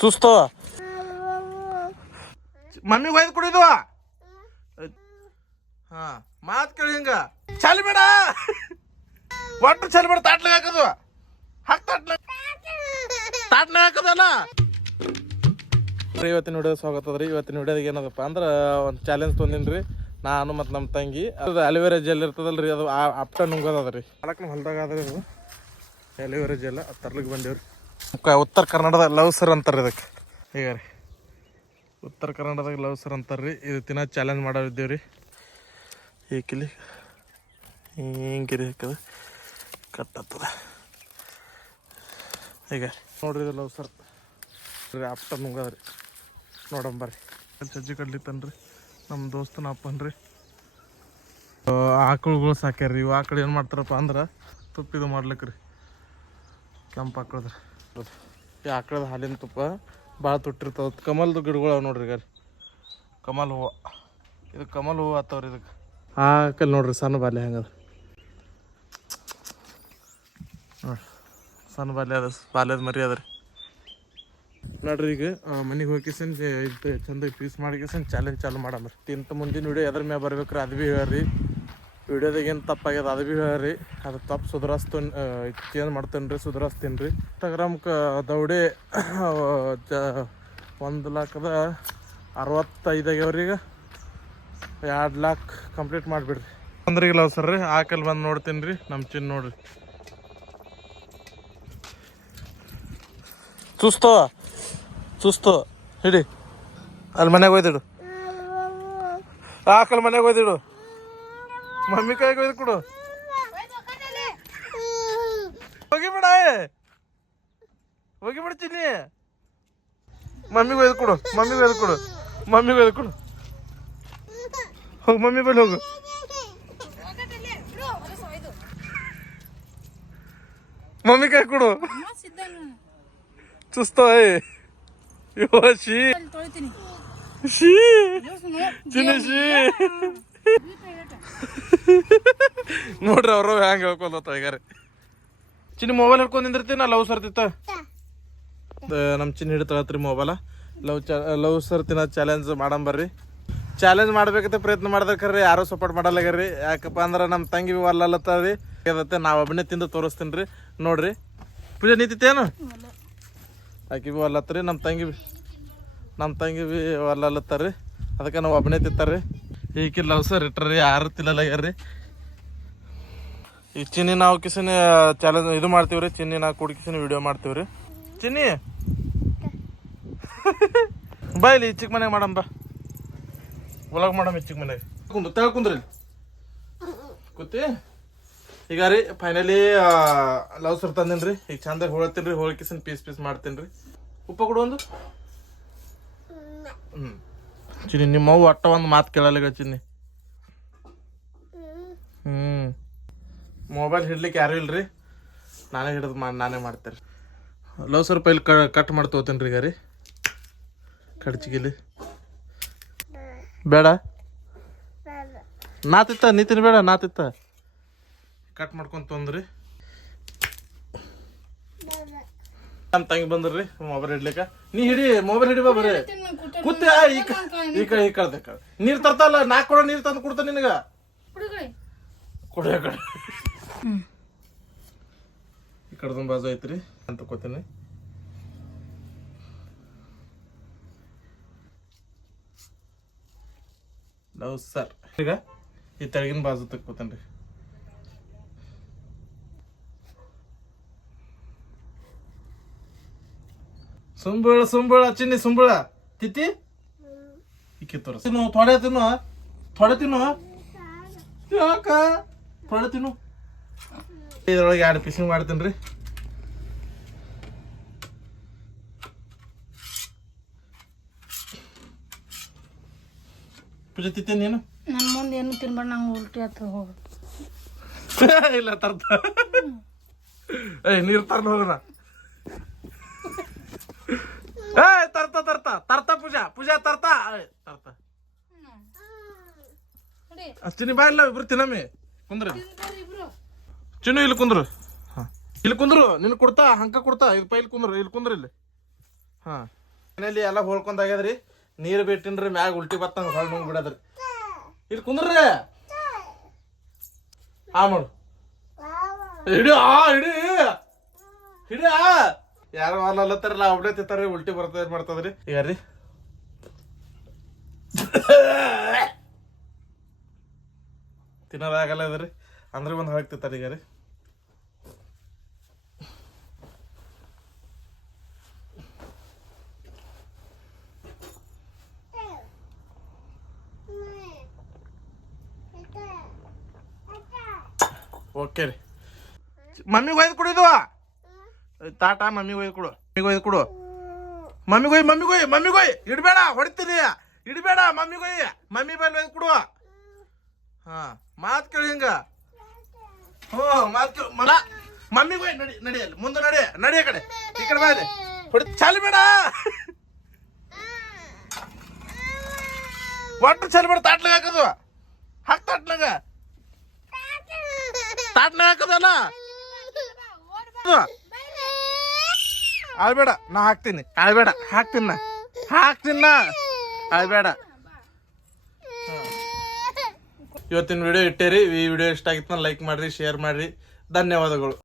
ಸುಸ್ತು ಮಮ್ಮಿಗೆ ಒಯ್ದು ಕುಡಿದು ಹಾ ಮಾತ್ ಕೇಳಿ ಹಿಂಗ ಚಲ್ ಬೇಡ ಒಟ್ಟು ಚಲ್ ಬೇಡ ತಾಟ್ಲಾಗ ಹಾಕದು ಹಾಕ್ ತಾಟ್ಲಾಗ ಹಾಕದಲ್ಲ. ಇವತ್ತಿನ ವಿಡಿಯೋ ಸ್ವಾಗತ ಅದ್ರಿ. ಇವತ್ತಿನ ವಿಡಿಯೋದಾಗ ಏನದಪ್ಪ ಅಂದ್ರೆ ಒಂದು ಚಾಲೆಂಜ್ ತೊಂದಿನ್ರಿ ನಾನು ಮತ್ತು ನಮ್ಮ ತಂಗಿ. ಅದು ಅಲಿವೇರಾ ಜೆಲ್ ಇರ್ತದಲ್ರಿ, ಅದು ಅಪ್ಟ ನುಂಗೋದದ್ರಿ. ಹೊಲಕ್ಕೆ ಹೊಲ್ದಾಗ ಆದ್ರಿ ಇದು ಅಲಿವೇರಾ ಜೆಲ್ ತರ್ಲಿಕ್ಕೆ ಬಂದೇವ್ರಿ. ಉತ್ತರ ಕನ್ನಡದ ಲವ್ ಸರ್ ಅಂತಾರೆ ಇದಕ್ಕೆ. ಈಗ ರೀ ಉತ್ತರ ಕನ್ನಡದಾಗ ಲವ್ ಸರ್ ಅಂತಾರ್ರಿ. ಇದು ತಿನ್ನ ಚಾಲೆಂಜ್ ಮಾಡೋರಿದ್ದೇವ್ರಿ. ಈ ಕಿಲಿ ಹಿಂಗಿರಿ ಹಾಕದ ಕಟ್ ಆಗ್ತದ. ಈಗ ನೋಡ್ರಿ ಇದು ಲವ್ ಸರ್ ಅಪ್ಟ ನುಂಗದ್ರಿ. ನೋಡಂಬರ್ರಿ ಸಜ್ಜಿ ಕಡ್ಲಿತ್ತನ್ರಿ ನಮ್ಮ ದೋಸ್ತನ ಅಪ್ಪನ್ರಿ. ಆಕಳುಗಳು ಸಾಕ್ಯಾರ್ರಿ. ಇವು ಆಕಳು ಏನು ಮಾಡ್ತಾರಪ್ಪ ಅಂದ್ರೆ ತುಪ್ಪಿದು ಮಾಡ್ಲಿಕ್ಕೆ ರೀ. ಕೆಂಪು ಆಕಳದ್ರಿ. ಈ ಆಕಳದ ಹಾಲಿನ ತುಪ್ಪ ಭಾಳ ತುಟ್ಟಿರ್ತದ. ಕಮಲ್ದು ಗಿಡಗಳು ಅವ ನೋಡ್ರಿ. ಈಗ ರೀ ಕಮಲ್ ಹೂವು, ಇದು ಕಮಲ್ ಹೂವು ಆತವ್ರಿ. ಇದಕ್ಕೆ ಆಕಲ್ ನೋಡ್ರಿ ಸಣ್ಣ ಬಾಲ್ಯ ಹೆಂಗದ ನೋಡ್ರಿ. ಸಣ್ಣ ಬಾಲ್ಯ ಅದ, ಬಾಲ್ಯದ ಮರಿ ಅದ ರೀ ನೋಡ್ರಿ. ಈಗ ಮನೆಗೆ ಹೋಗಿಸನ್ ಇದು ಚಂದ ಪೀಸ್ ಮಾಡಿಕೇಸನ್ ಚಾಲೆಂಜ್ ಚಾಲು ಮಾಡಮ್ರಿ. ಇಂಥ ಮುಂದಿನ ವಿಡಿಯೋ ಎದ್ರ ಮ್ಯಾಗ ಬರ್ಬೇಕ್ರಿ ಅದು ಭೀ ಹೇಳ್ರಿ. ವಿಡಿಯೋದಾಗ ಏನು ತಪ್ಪಾಗ್ಯದ ಅದು ಭೀ ಹೇಳ್ರಿ. ಅದು ತಪ್ಪು ಸುಧಾರಿಸ್ತೇನೆ, ಚೇಂಜ್ ಮಾಡ್ತೇನೆ ರೀ, ಸುಧಾರಿಸ್ತೀನಿ ರೀ. ಇನ್ಸ್ಟಾಗ್ರಾಮ್ಗೆ ದೌಡೆ 1,65,000 ಆಗ್ಯಾವ್ರಿ. ಈಗ 2 ಲಕ್ಷ ಕಂಪ್ಲೀಟ್ ಮಾಡಿಬಿಡ್ರಿ ಅಂದ್ರೆ. ಈಗ ಲವ್ ಸರ್ ರೀ ಆಕಲ್ ಬಂದು ನೋಡ್ತೀನಿ ರೀ. ನಮ್ಮ ಚಿನ್ನ ನೋಡ್ರಿ ಸುಸ್ತು ಹಿಡಿ. ಅಲ್ಲಿ ಮನೆಗೆ ಒಯ್ದಿಡು, ಆಕಲ್ ಮನೆಗೆ ಒಯ್ದಿಡು. ಮಮ್ಮಿ ಕೈಗೆ ಒಯ್ದು ಕೊಡು. ಹೋಗಿಬಿಡ ಹೋಗಿಬಿಡು ಚಿನ್ನಿ. ಮಮ್ಮಿಗೆ ಒಯ್ದು ಕೊಡು, ಮಮ್ಮಿಗೆ ಒಯ್ದು ಕೊಡು, ಮಮ್ಮಿಗೆ ಒಯ್ದು ಕೊಡು. ಹೋಗಿ ಮಮ್ಮಿ ಬಳಿ ಹೋಗು. ಮಮ್ಮಿ ಕೈ ಕೊಡು. ಸುಸ್ತ ನೋಡ್ರಿ ಅವ್ರು ಹೆಂಗ ಹೇಳ್ಕೊಂತ ಈಗ ರೀ. ಚಿನ್ನಿ ಮೊಬೈಲ್ ಹಿಡ್ಕೊಂಡ್ ನಿಂದಿರ್ತೀನಿ. ನಾ ಲವ್ ಸರ್ತಿತ್ತ ನಮ್ಮ ಚಿನ್ನ ಹಿಡಿತಳತ್ರಿ ಮೊಬೈಲ. ಲವ್ ಸರ್ತಿನ ಚಾಲೆಂಜ್ ಮಾಡಂಬರ್ರಿ. ಚಾಲೆಂಜ್ ಮಾಡ್ಬೇಕಂತ ಪ್ರಯತ್ನ ಮಾಡ್ದಕ್ರಿ ಯಾರು ಸಪೋರ್ಟ್ ಮಾಡಲ್ಲಾಗ್ರಿ. ಯಾಕಪ್ಪ ಅಂದ್ರೆ ನಮ್ಮ ತಂಗಿ ಭೀ ಒಲ್ಲತ್ತದ್ರಿ. ನಾವು ಒಬ್ಬನೇ ತಿಂದು ತೋರಿಸ್ತೀನಿ ರೀ. ನೋಡ್ರಿ ಪೂಜೆ ನಿಂತಿತ್ತೇನು ಆಕಿ ಭೀ ಒಲ್ಲತ್ರಿ. ನಮ್ಮ ತಂಗಿ ಭೀ ಒಲ್ಲತ್ತರಿ. ಅದಕ್ಕೆ ನಾವು ಒಬ್ಬನೇ ತಿಂತಾರ್ರಿ. ಈಕಿ ಲವ್ ಸರ್ ಇಟ್ರಿ ಯಾರು ತಿನ್ನಲ್ಲಾಗ್ಯಾರ್ರಿ. ಈ ಚಿನ್ನಿ ನಾವು ಕಿಸನಿ ಚಾಲೆಂಜ್ ಇದು ಮಾಡ್ತೀವ್ರಿ. ಚಿನ್ನಿ ನಾವು ಕುಡ್ಕಿಸಿನ ವಿಡಿಯೋ ಮಾಡ್ತೀವ್ರಿ. ಚಿನ್ನಿ ಬಾ ಇಲ್ಲಿ ಚಿಕ್ಕ ಮನೆಗೆ ಮಾಡಮ್. ಬಾ ಒಳಗೆ ಮಾಡಮ್. ಚಿಕ್ಕ ಮನೆಗೆ ಕುಂದ್ರಿ ಕೂತಿ. ಈಗ ರೀ ಫೈನಲಿ ಲವ್ ಸರ್ ತಂದೇನಿ ರೀ. ಈಗ ಚಂದಾಗಿ ಹೋಳ್ತೀನಿ ರೀ. ಹೋಳ್ಕಿಸಿನ ಪೀಸ್ ಮಾಡ್ತೀನಿ ರೀ. ಉಪ್ಪ ಕೊಡು ಒಂದು. ಚಿನ್ನಿ ನಿಮ್ಮವ್ವ ಒಟ್ಟ ಒಂದು ಮಾತು ಕೇಳಲ್ಲ ಚಿನ್ನಿ. ಮೊಬೈಲ್ ಹಿಡ್ಲಿಕ್ಕೆ ಯಾರು ಇಲ್ರಿ. ನಾನೇ ಹಿಡಿದು ನಾನೇ ಮಾಡ್ತೇನೆ. ಲವ್ ಸರ್ ಪೈಲ್ ಕಟ್ ಮಾಡಿ ತಗೋತೀನಿ ರೀ. ಈಗ ರೀ ಕಡ್ಚಿಗಿಲಿ ಬೇಡ ನಾತಿತ್ತ ನೀತಿನ ಬೇಡ ನಾತಿತ್ತ ಕಟ್ ಮಾಡ್ಕೊಂಡು ತೊಂದ್ರಿ. ನಮ್ಮ ತಂಗಿ ಬಂದ್ರಿ ಮೊಬೈಲ್ ಹಿಡ್ಲಿಕ್ಕ. ನೀ ಹಿಡಿ ಮೊಬೈಲ್ ಹಿಡಿ. ಬಾ ಬರೀ ಕೂತ ಈ ಕಡೆ ನೀರು ತರ್ತಲ್ಲ. ನಾಲ್ಕು ಕೊಡ ನೀರು ತಂದು ಕೊಡ್ತಾನೆ ನಿನಗ. ಕೊಡ ಕಡೆ ಈ ಕಡೆ ಬಾಜು ಐತ್ರಿ ಅಂತ ಕೊತೀನಿ. ಲವ್ ಸರ್ ಈಗ ಈ ತೆಳಗಿನ ಬಾಜು ತಕ್ಕೋತೇನ್ರಿ. ಸುಂಬಳ ಚಿನ್ನಿ ಸುಂಬಳ ತಿತ್ತಿ ಈಕಿ ತೋರಿಸ್. ಥೋಡೆ ತಿನ್ನು ಯಾಕ ಥೋಡೆ ತಿನ್ನು. ಇದ್ರೊಳಗೆ 2 ಪೀಸಿಂಗ್ ಮಾಡ್ತೀನಿ ರೀ. ಪೂಜೆ ತಿತ್ತೇನೆ ನೀನು. ನನ್ನ ಮುಂದೆ ಏನು ತಿನ್ಬೇಡ, ನಂಗೆ ಉಲ್ಟಿ ಹತ್ರ ಹೋಗ. ಇಲ್ಲ ತರ್ತ ನೀರು ತರ್ನ ಹೋಗೋಣ. ತರ್ತ ಪೂಜಾ ತರ್ತ ಚಿನ್ನಿ ಬಾ. ಇಲ್ಲ ಇಬ್ರು ತಿನ್ನಮ್ಮಿ ಕುಂದ್ರಿ. ಚಿನ್ನು ಇಲ್ಲಿ ಕುಂದ್ರು. ಇಲ್ಲಿ ಕುಂದ್ರು. ನಿನ್ ಕೊಡ್ತಾ ಹಂಕ ಕೊಡ್ತಾ. ಇದು ಪೈಲ್ ಕುಂದ್ರು. ಇಲ್ಲಿ ಕುಂದ್ರ ಇಲ್ಲಿ. ಹಾ ಮನೇಲಿ ಎಲ್ಲ ಹೋಳ್ಕೊಂಡಾಗ್ಯದ್ರಿ. ನೀರು ಬಿಟ್ಟಿನ್ರಿ, ಮ್ಯಾಗ ಉಲ್ಟಿ ಬತ್ತಂಗ ಹೊಳ್ ನುಂಗ್ ಬಿಡದ್ರಿ. ಇಲ್ಲಿ ಕುಂದ್ರಿ. ಮಾಡು ಹಿಡಿ ಹಿಡಿ ಯಾರು ಅಲ್ಲತ್ತಾರಲ್ಲ ಒಬ್ಬನೇ ತಿಂತಾರಿ, ಉಲ್ಟಿ ಮಾಡ್ತದ್ರಿ. ಈಗ ರೀ ತಿನ್ನೋದಾಗಲ್ಲ ಇದ್ರಿ ಅಂದ್ರೆ ಒಂದು ಹೊಳಗ್ ತಿಂತಾರ. ಈಗ ರೀ ಓಕೆ ರೀ. ಮಮ್ಮಿಗೆ ಒಯ್ದು ಕೊಡಿದು ತಾಟ. ಮಮ್ಮಿಗೆ ಒಯ್ದು ಕೊಡು, ಮಮ್ಮಿಗೊಯ್ ಇಡ್ಬೇಡ, ಹೊಡಿತೀನಿ, ಇಡ್ಬೇಡ. ಮಮ್ಮಿ ಬೈಲ್ ಒಯ್ದು ಕೊಡುವ. ಹಾ ಮಾತು ಕೇಳಿ ಹಿಂಗ. ಮಾತು ಕೇಳಿ ಮಮ್ಮಿಗೊಯ್. ನಡಿ ಅಲ್ಲಿ ಮುಂದೆ ನಡಿ ಕಡೆ, ಈ ಕಡೆ ಬಾಯ್ದೆ ಹೊಡಿ. ಚಲ್ಬೇಡ, ಒಟ್ಟು ಚಲ್ಬೇಡ. ತಾಟ್ಲಾಗ ಹಾಕದು, ಹಾಕ್ ತಾಟ್ಲಾಗ ಹಾಕದಲ್ಲ. ಅಳ್ಬೇಡ, ನಾ ಹಾಕ್ತೀನಿ. ಅಳ್ಬೇಡ, ಹಾಕ್ತೀನ ಅಳ್ಬೇಡ. ಇವತ್ತಿನ ವಿಡಿಯೋ ಇಟ್ಟೇರಿ. ಈ ವಿಡಿಯೋ ಇಷ್ಟ ಆಗಿತ್ತು ಲೈಕ್ ಮಾಡ್ರಿ, ಶೇರ್ ಮಾಡ್ರಿ. ಧನ್ಯವಾದಗಳು.